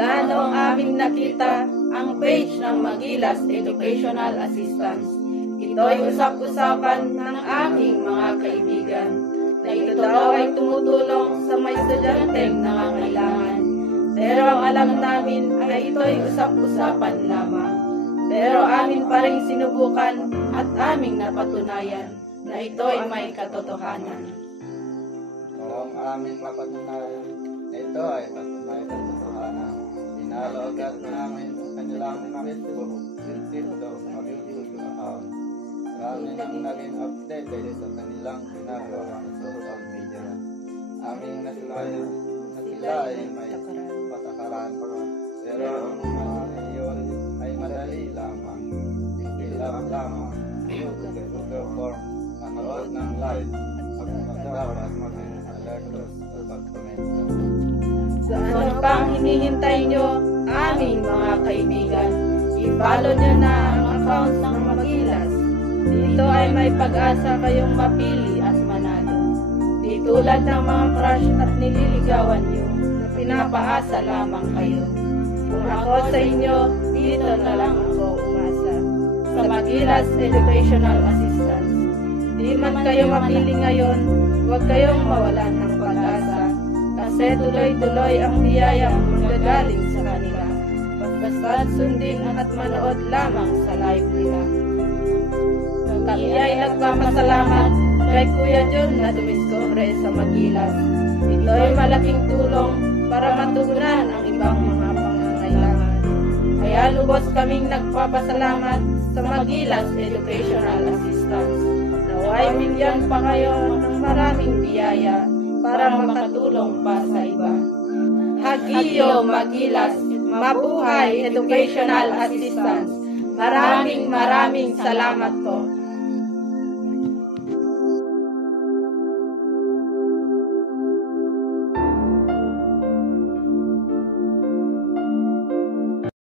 Mula noong aming nakita ang page ng Magilas Educational Assistance, ito'y usap-usapan ng aming mga kaibigan na ito daw ay tumutulong sa may estudyanteng nangangailangan. Pero ang alam namin ay ito'y usap-usapan lamang. Pero amin pa rin sinubukan at aming napatunayan na ito'y may katotohanan. Ang aming mapatunayan, ito ay patunay sa katotohanan. Pinalo agad namin ang kanilang Facebook, TikTok, YouTube account. Marami nang naging updated sa kanilang ginagawa sa social media. Aming nasilayan na sila ay may patakaran. Pero ang mga iyon ay madali lamang. Ilang lamang. Google Form, manood ng live, magdapat mag-alertos o pag-comment. Sa ano pang hinihintay nyo, aming mga kaibigan, i-follow nyo na ang account ng Magilas. Dito ay may pag-asa kayong mapili at manalo. Di tulad ng mga crush at nililigawan nyo na pinapaasa lamang kayo. Kung ako sa inyo, dito na lang ako umasa. Sa Magilas Educational Assistance. Di man kayo mapili ngayon, huwag kayong mawalan ng pag-asa. Kasi tuloy-tuloy ang biyayang magagaling sa kanila. Basta't sundin at manood lamang sa live nila. Kami ay nagpapasalamat kay Kuya John na dumiskore sa Magilas. Ito ay malaking tulong para matugunan ang ibang mga pangangailangan. Kaya lubos kaming nagpapasalamat sa Magilas Educational Assistance. Naway bigyan pa kayo ng maraming biyaya para makatulong pa sa iba. Hagiyo Magilas, mabuhay Educational Assistance. Maraming salamat po.